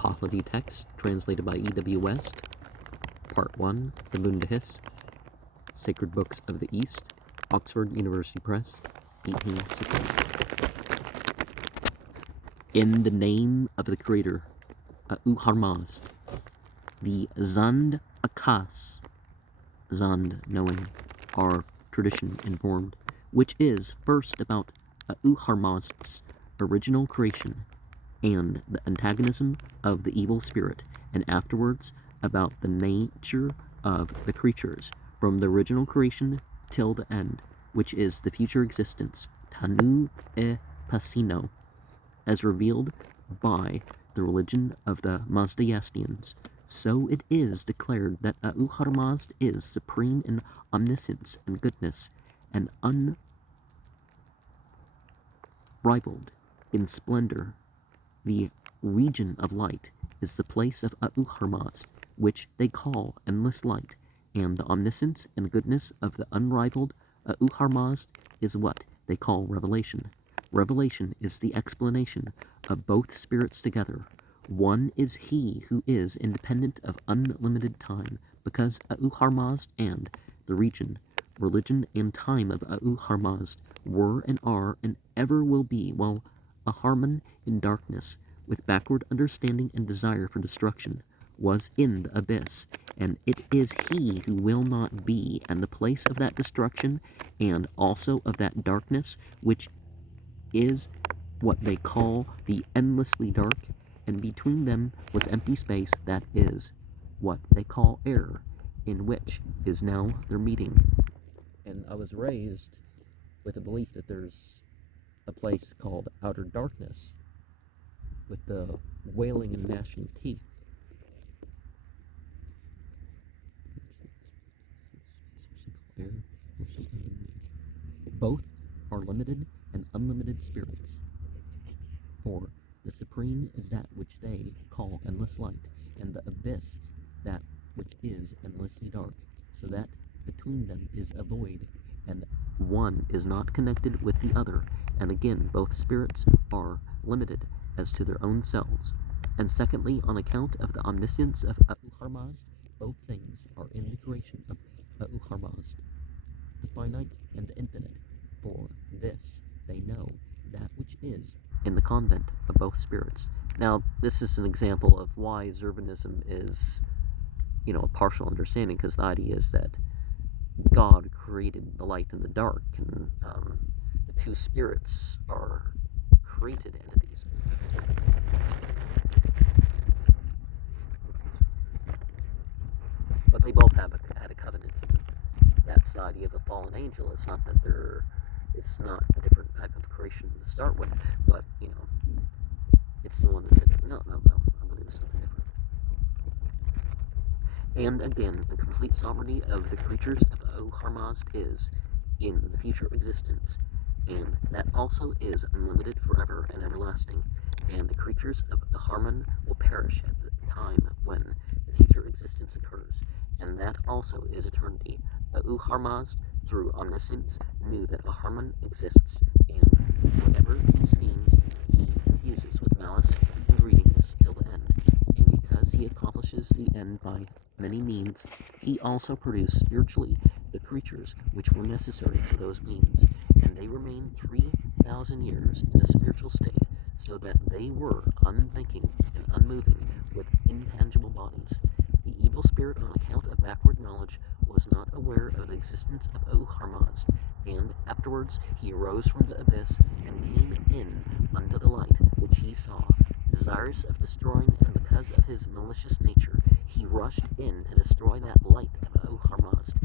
Pahlavi text translated by E.W. West. Part 1, The Bundahis, Sacred Books of the East, Oxford University Press, 1860. In the name of the Creator, Uharmazd, the Zand Akas, Zand knowing, our tradition informed, which is first about Uharmazd's original creation and the antagonism of the evil spirit, and afterwards about the nature of the creatures from the original creation till the end, which is the future existence, Tanu e Pasino, as revealed by the religion of the Mazdayastians. So it is declared that Uharmazd is supreme in omniscience and goodness, and unrivaled in splendor. The region of light is the place of Uharmazd, which they call endless light, and the omniscience and goodness of the unrivaled Uharmazd is what they call revelation. Revelation is the explanation of both spirits together. One is he who is independent of unlimited time, because Uharmazd and the region, religion, and time of Uharmazd were and are and ever will be, while Aharman in darkness, with backward understanding and desire for destruction, was in the abyss, and it is he who will not be, and the place of that destruction, and also of that darkness, which is what they call the endlessly dark, and between them was empty space, that is what they call air, in which is now their meeting. And I was raised with a belief that there's a place called outer darkness, with the wailing and gnashing of teeth. Both are limited and unlimited spirits. For the supreme is that which they call endless light, and the abyss that which is endlessly dark, so that between them is a void, and one is not connected with the other. And again, both spirits are limited as to their own selves. And secondly, on account of the omniscience of Uharmazd, both things are in the creation of Uharmazd, the finite and the infinite. For this they know that which is in the convent of both spirits. Now, this is an example of why Zoroastrianism is, a partial understanding, because the idea is that God created the light and the dark, and the two spirits are created entities. But they both had a covenant. That's the idea of a fallen angel. It's not that it's not a different type of creation to start with, but, it's the one that said, no, I believe it's something different. And again, the complete sovereignty of the creatures of Uharmazd is in the future existence, and that also is unlimited forever and everlasting, and the creatures of Aharman will perish at the time when the future existence occurs, and that also is eternity. Uharmazd, through omniscience, knew that Aharman exists, and whatever he schemes, he infuses with malice and greediness till the end, and because he accomplishes the end by many means, he also produced spiritually the creatures which were necessary for those means, and they remained 3,000 years in a spiritual state, so that they were unthinking and unmoving with intangible bodies. The evil spirit, on account of backward knowledge, was not aware of the existence of Uharmazd, and afterwards he arose from the abyss and came in unto the light, which he saw, desirous of destroying, and because of his malicious nature, he rushed in to destroy that light of Uharmazd,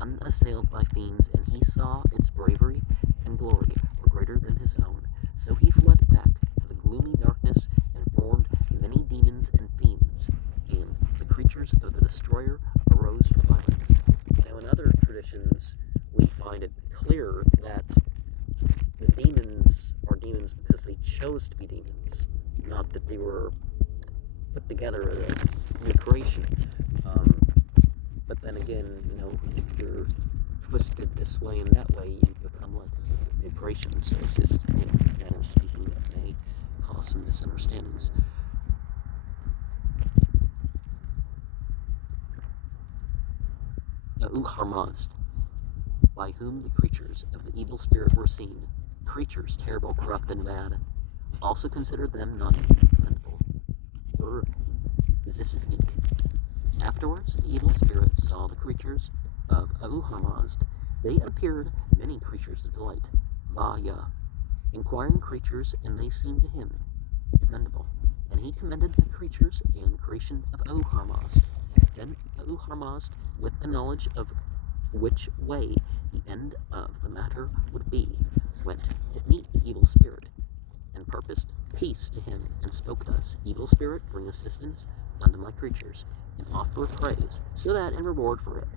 unassailed by fiends, and he saw its bravery and glory were greater than his own. So he fled back to the gloomy darkness and formed many demons and fiends, and the creatures of the destroyer arose for violence. Now, in other traditions, we find it clear that the demons are demons because they chose to be demons, not that they were put together as a new creation. But then again, if you're twisted this way and that way, you become like a new creation. So it's just, speaking, that may cause some misunderstandings. Harmazd, by whom the creatures of the evil spirit were seen, creatures terrible, corrupt, and bad, also considered them not commendable, or zisnik. Afterwards, the evil spirit saw the creatures of Harmazd. They appeared many creatures of delight, Vaya, inquiring creatures, and they seemed to him commendable. And he commended the creatures and creation of Harmazd. Then Harmazd, with the knowledge of which way the end of the matter would be, went to meet the evil spirit, and purposed peace to him, and spoke thus: Evil spirit, bring assistance unto my creatures, and offer praise, so that in reward for it,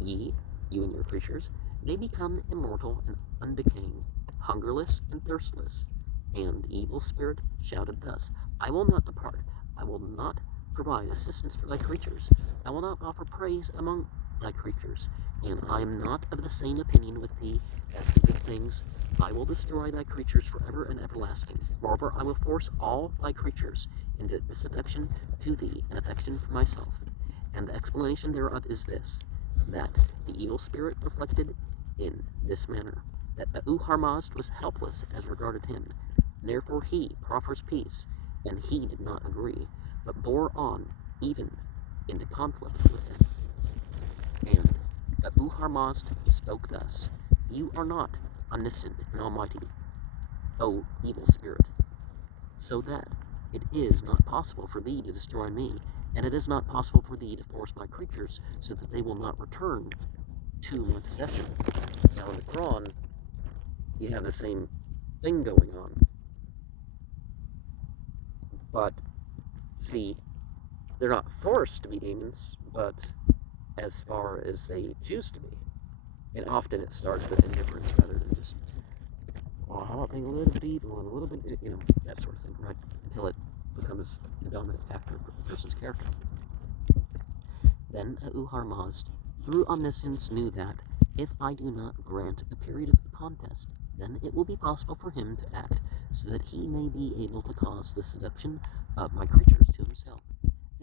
ye, you and your creatures, may become immortal and undecaying, hungerless and thirstless. And the evil spirit shouted thus: I will not depart, I will not provide assistance for thy creatures, I will not offer praise among thy creatures, and I am not of the same opinion with thee as to good things. I will destroy thy creatures forever and everlasting. Moreover, I will force all thy creatures into disaffection to thee and affection for myself. And the explanation thereof is this, that the evil spirit reflected in this manner, that Harmazd was helpless as regarded him. Therefore he proffers peace, and he did not agree, but bore on even into conflict with him. And Harmazd spoke thus: You are not omniscient and almighty, O evil spirit, so that it is not possible for thee to destroy me, and it is not possible for thee to force my creatures so that they will not return to my possession. Now in the Quran, you have the same thing going on. But, see, they're not forced to be demons, but as far as they choose to be. And often it starts with indifference rather than just, well, how about being a little bit evil and a little bit, that sort of thing, right? Until it becomes the dominant factor of a person's character. Then Harmazd, through omniscience, knew that if I do not grant a period of contest, then it will be possible for him to act so that he may be able to cause the seduction of my creatures to himself.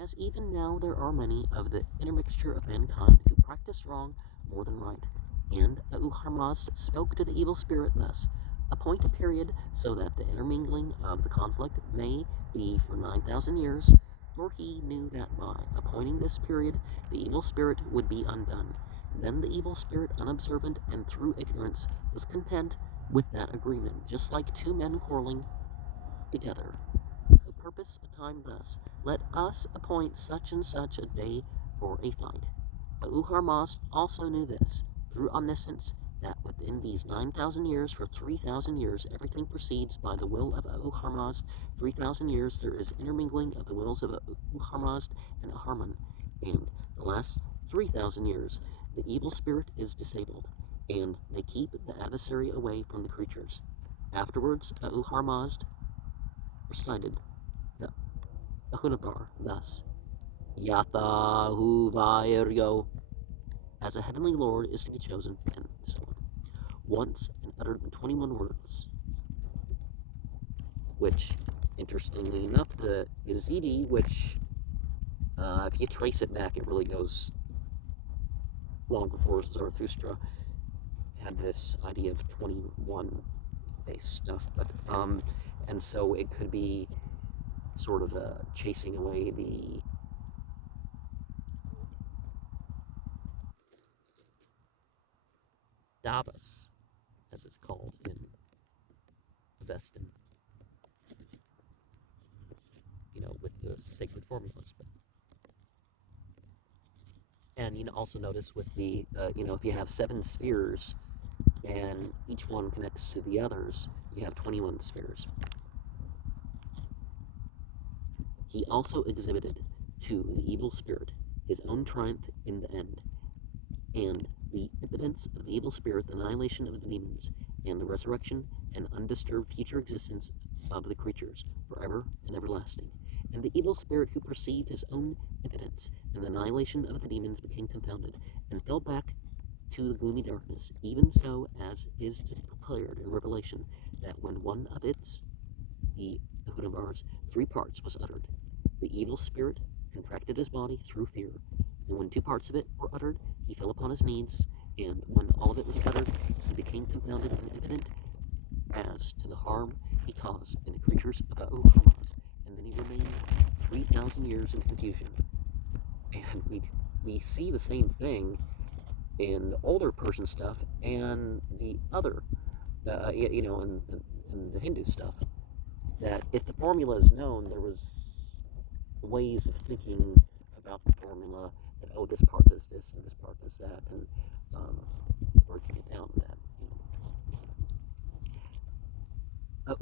As even now there are many of the intermixture of mankind who practice wrong more than right. And Harmazd spoke to the evil spirit thus: Appoint a period so that the intermingling of the conflict may be for 9,000 years, for he knew that by appointing this period the evil spirit would be undone. Then the evil spirit, unobservant and through ignorance, was content with that agreement, just like two men quarreling together. The purpose a time thus: Let us appoint such and such a day for a fight. Harmazd also knew this, through omniscience, that within these 9,000 years, for 3,000 years, everything proceeds by the will of Harmazd. 3,000 years there is intermingling of the wills of Harmazd and Harman, and the last 3,000 years the evil spirit is disabled, and they keep the adversary away from the creatures. Afterwards, Harmazd recited the Ahunabar thus: Yatha hu vairyo, as a heavenly lord is to be chosen, and so on. Once, and uttered the 21 words, which, interestingly enough, the Yazidi, which, if you trace it back, it really goes long before Zarathustra had this idea of 21 based stuff, but, and so it could be sort of chasing away the Davos, as it's called in Avestan, with the sacred formulas. And also notice with the, if you have 7 spheres and each one connects to the others, you have 21 spheres. He also exhibited to the evil spirit his own triumph in the end, and the impotence of the evil spirit, the annihilation of the demons, and the resurrection and undisturbed future existence of the creatures, forever and everlasting. And the evil spirit, who perceived his own impotence and the annihilation of the demons, became confounded, and fell back to the gloomy darkness, even so as is declared in Revelation, that when one of its, the Ahunabar's, 3 parts was uttered, the evil spirit contracted his body through fear, And when 2 parts of it were uttered, he fell upon his knees, and when all of it was uttered, he became confounded and impotent as to the harm he caused in the creatures of Hamas, and then he remained 3,000 years in confusion. And we see the same thing in the older Persian stuff and the other, in the Hindu stuff, that if the formula is known, there was ways of thinking about the formula that, oh, this part does this and this part does that, and working it down with that.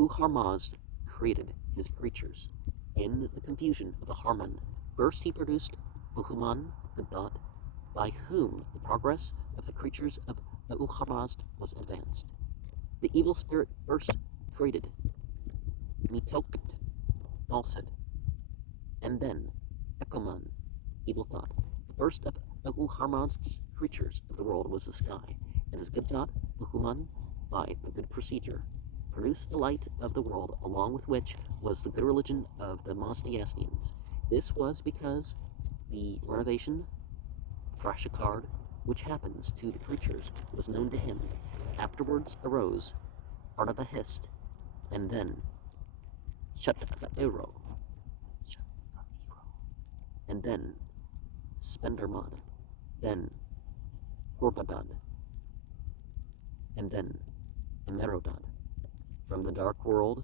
Harmazd created his creatures in the confusion of the Harman. First he produced Buhuman, the dot, by whom the progress of the creatures of Harmazd was advanced. The evil spirit first created Mitokt, falsehood, and then Ekoman, evil thought. The first of Harmazd's creatures of the world was the sky, and his good thought, Buhuman, by the good procedure, produced the light of the world, along with which was the good religion of the Zoroastrians. This was because the renovation, Frashikard, which happens to the creatures, was known to him. Afterwards arose Arnavahist, and then Shut-the-Ero, and then Spendermod, then Horvadad, and then Emerodad. From the dark world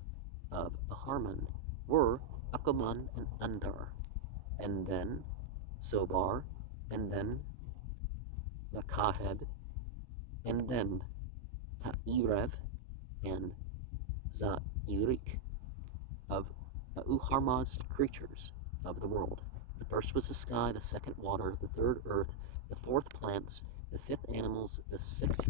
of Aharman were Akuman and Andar, and then Sobar, and then Nakahed, and then Ta'irev and Zaurik of Harmazd's creatures of the world. The first was the sky, the second water, the third earth, the fourth plants, the fifth animals, the sixth